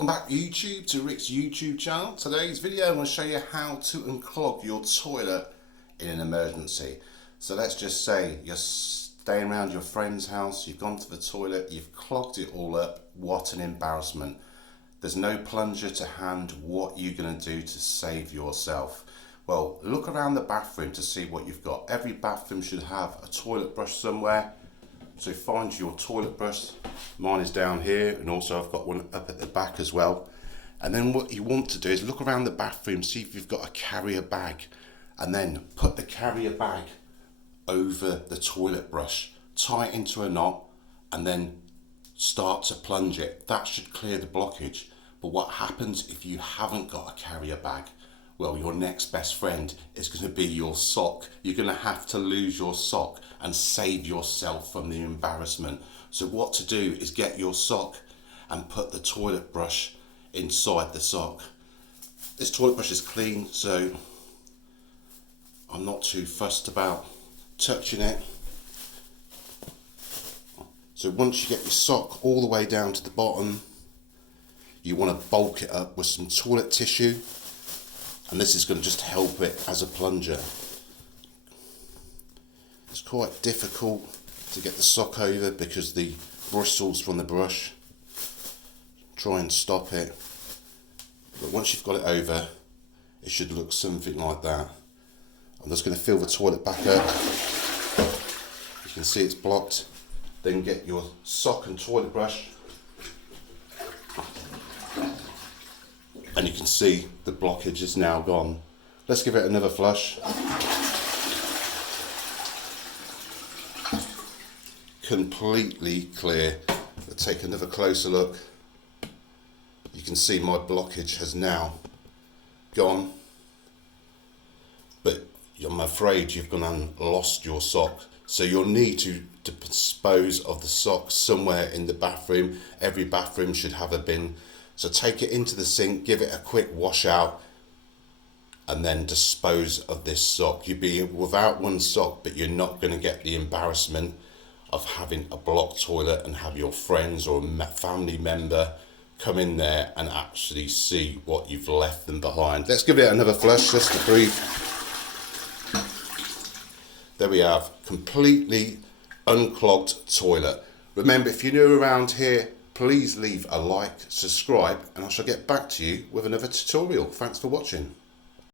Welcome back YouTube to Rick's YouTube channel. Today's video I'm going to show you how to unclog your toilet in an emergency. So let's just say you're staying around your friend's house, you've gone to the toilet, you've clogged it all up. What an embarrassment. There's no plunger to hand. What are you going to do to save yourself? Well, look around the bathroom to see what you've got. Every bathroom should have a toilet brush somewhere. So find your toilet brush. Mine is down here, and also I've got one up at the back as well. And then what you want to do is look around the bathroom, see if you've got a carrier bag, and then put the carrier bag over the toilet brush, tie it into a knot, and then start to plunge it. That should clear the blockage. But what happens if you haven't got a carrier bag? Well, your next best friend is going to be your sock. You're going to have to lose your sock and save yourself from the embarrassment. So what to do is get your sock and put the toilet brush inside the sock. This toilet brush is clean, so I'm not too fussed about touching it. So once you get your sock all the way down to the bottom, you want to bulk it up with some toilet tissue. And this is going to just help it as a plunger. It's quite difficult to get the sock over because the bristles from the brush try and stop it. But once you've got it over, it should look something like that. I'm just going to fill the toilet back up. You can see it's blocked. Then get your sock and toilet brush. And you can see the blockage is now gone. Let's give it another flush. Completely clear. Let's take another closer look. You can see my blockage has now gone. But I'm afraid you've gone and lost your sock. So you'll need to dispose of the sock somewhere in the bathroom. Every bathroom should have a bin. So take it into the sink, give it a quick wash out, and then dispose of this sock. You'll be without one sock, but you're not going to get the embarrassment of having a blocked toilet and have your friends or family member come in there and actually see what you've left them behind. Let's give it another flush just to prove. There we have, completely unclogged toilet. Remember, if you're new around here, please leave a like, subscribe, and I shall get back to you with another tutorial. Thanks for watching.